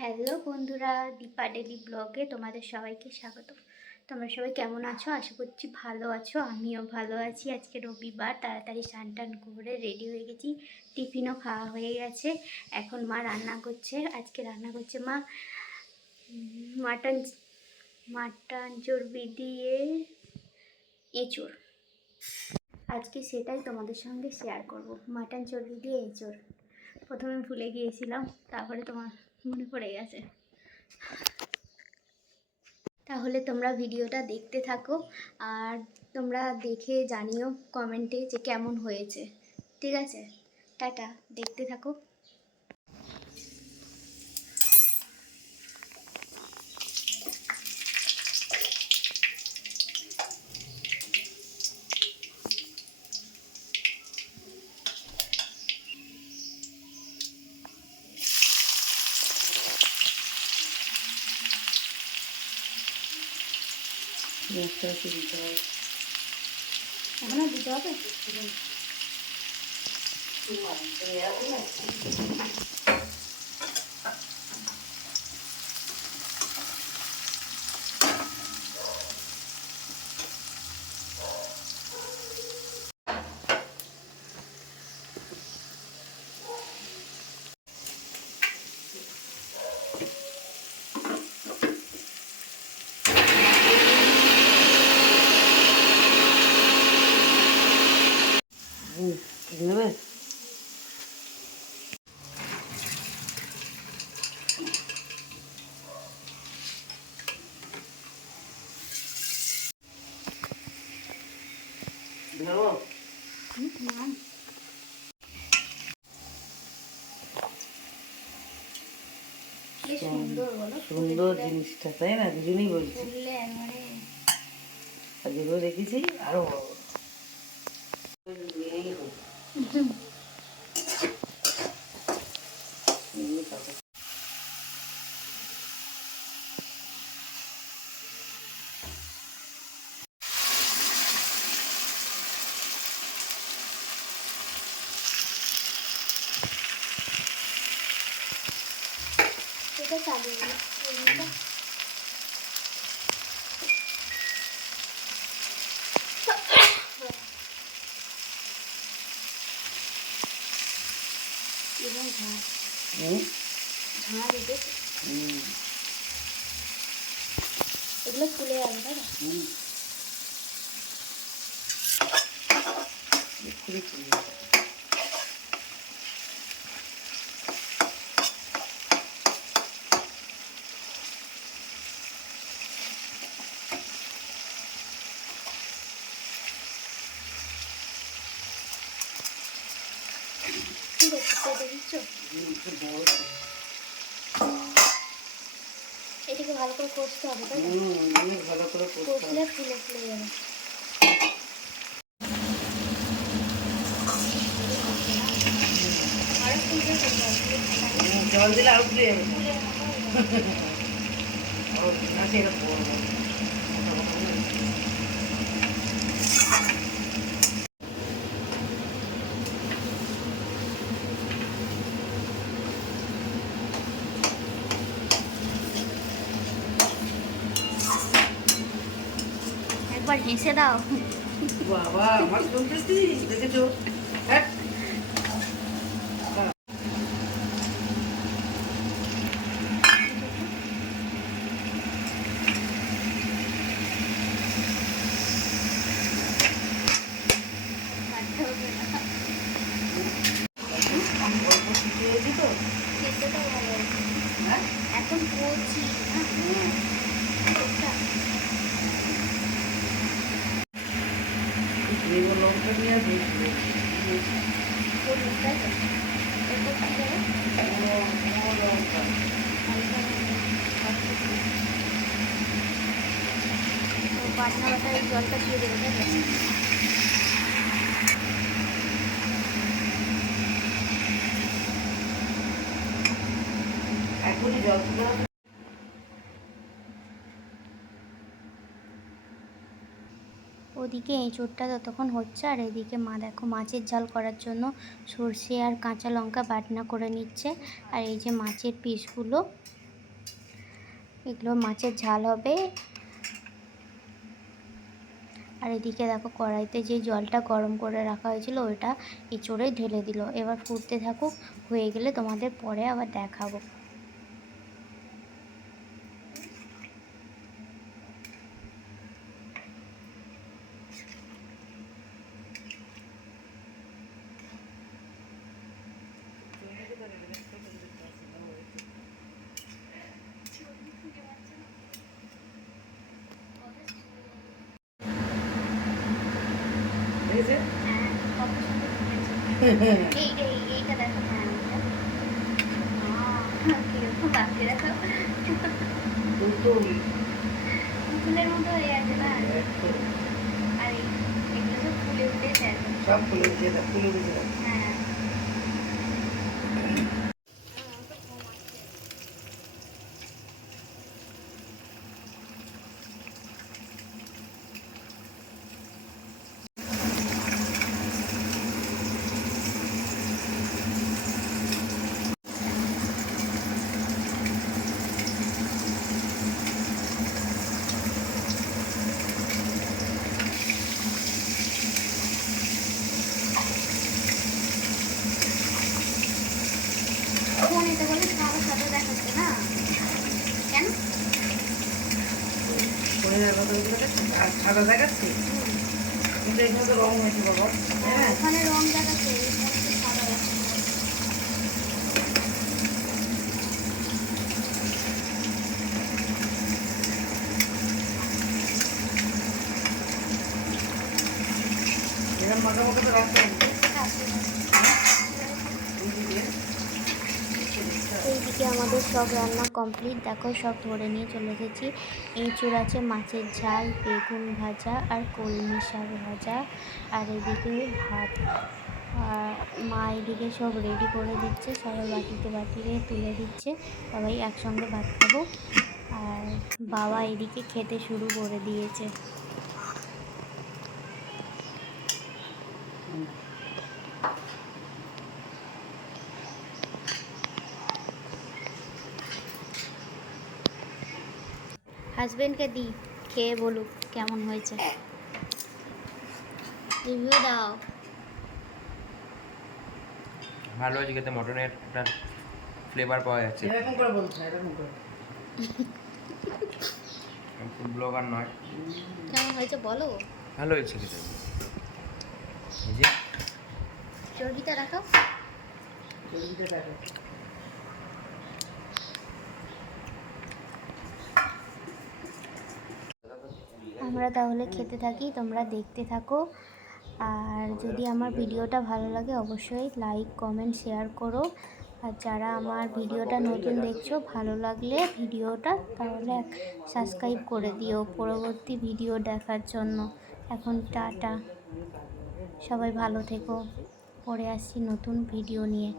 Hello বন্ধুরা, Dipa daily ব্লগে তোমাদের সবাইকে স্বাগত। তোমরা সবাই কেমন আছো? আশা করছি ভালো আছো। আমিও ভালো আছি। আজকে রবিবার, তাড়াতাড়ি স্নান টান করে রেডি হয়ে গেছি। টিফিনও খাওয়া হয়ে গেছে। এখন মা রান্না করছে। আজকে রান্না করছে মা মাটন মাটন চর্বি দিয়ে এঁচোড়। আজকে সেটাই তোমাদের সঙ্গে শেয়ার করব। মাটন চর্বি দিয়ে এঁচোড়। প্রথমে ভুলে গিয়েছিলাম, তারপরে তোমার মনে পড়ে গেছে। তাহলে তোমরা ভিডিওটা দেখতে থাকো, আর তোমরা দেখে জানিও কমেন্টে যে কেমন হয়েছে। ঠিক আছে, টাটা, দেখতে থাকো। এখন আর দিতে হবে? সুন্দর জিনিসটা, তাই না? দুজনেই বলছি, আর যেগুলো দেখেছি আরো এটা চালিয়ে দিই। এবার ঝাঁ দিতে এগুলো ফুলে যাবে, তাই না? ঠিক আছে, কেটে দিচ্ছ। এটাকে ভালো করে কষতে হবে, তাই না? ভালো করে কষলে ফুলে ফুলে যাবে। জল দিলে আরো ফুলে যাবে। একবার হেসে দাও। বাবা, আমার শুনতেছিস? দেখেছো? হ্যাঁ, অল্প শিখিয়েছি তো। খেতে তো ভালো হয়েছে। হ্যাঁ, এখন বলছি না লঙ্কা নিয়ে আসবি। বলুন, তাই তো? এরপর কি যাবে? লঙ্কা বাটনা বাটা এই জলটা দিয়ে দেবে, তাই তো? এখনই জল দিতে হবে। ওদিকে এঁচোড়টা ততক্ষণ হচ্ছে, আর এদিকে মা দেখো মাছের ঝাল করার জন্য সর্ষে আর কাঁচা লঙ্কা বাটনা করে নিচ্ছে। আর এই যে মাছের পিসগুলো এগুলো মাছের ঝাল হবে। আর এদিকে দেখো কড়াইতে যে জলটা গরম করে রাখা হয়েছিল ওইটা এঁচোড়ে ঢেলে দিল। এবার ফুটতে থাকুক, হয়ে গেলে তোমাদের পরে আবার দেখাবো। দেখেছে? হ্যাঁ, কত সুন্দর ফুটেছে। এইটা দেখো। হ্যাঁ, কিরকম লাগছে দেখো, পুতুল। পুতুলের মতো হয়ে আছে না। একদম। আর এগুলো সব ফুলে উঠেছে এখন। সব ফুলে উঠেছে, এটা ফুলে উঠেছে। হ্যাঁ, ফোনেতে বলে সাদা সাদা দেখাচ্ছে না কেন? পনিরের মতো এগুলো দেখছো? আর সাদা দেখাচ্ছে, কিন্তু এখানে তো রং হয়েছে বাবা। হ্যাঁ, ওখানে রং দেখাচ্ছে, এখানে তো সাদা দেখাচ্ছে। এরকম মাখামাখি তো রাখতে হবে। এইদিকে আমাদের সব রান্না কমপ্লিট। দেখো সব ধরে নিয়ে চলে এসেছি। এঁচুড় আছে, মাছের ঝাল, বেগুন ভাজা আর কলমি শাক ভাজা, আর এদিকে ভাত। আর মা এদিকে সব রেডি করে দিচ্ছে, সবাই বাটিতে বাটিতে তুলে দিচ্ছে, সবাই একসঙ্গে ভাত খাবো। আর বাবা এদিকে খেতে শুরু করে দিয়েছে। হাজবেন্ডকে দিই, খেয়ে বলুক কেমন হয়েছে, রিভিউ দাও। ভালো হয়েছে খেতে, মটনের একটা ফ্লেভার পাওয়া যাচ্ছে। এরকম করে বলছে, এরকম করে। ফুড ব্লগার নয়। কেমন হয়েছে বলো। ভালো হয়েছে খেতে। এই যে চর্বিটা রাখো। চর্বিটা দেখো। আমরা তাহলে খেতে থাকি, তোমরা দেখতে থাকো। আর যদি আমার ভিডিওটা ভালো লাগে অবশ্যই লাইক কমেন্ট শেয়ার করো। আর যারা আমার ভিডিওটা নতুন দেখছো, ভালো লাগলে ভিডিওটা তাহলে সাবস্ক্রাইব করে দিও পরবর্তী ভিডিও দেখার জন্য। এখন টাটা, সবাই ভালো থেকো, পরে আসছি নতুন ভিডিও নিয়ে।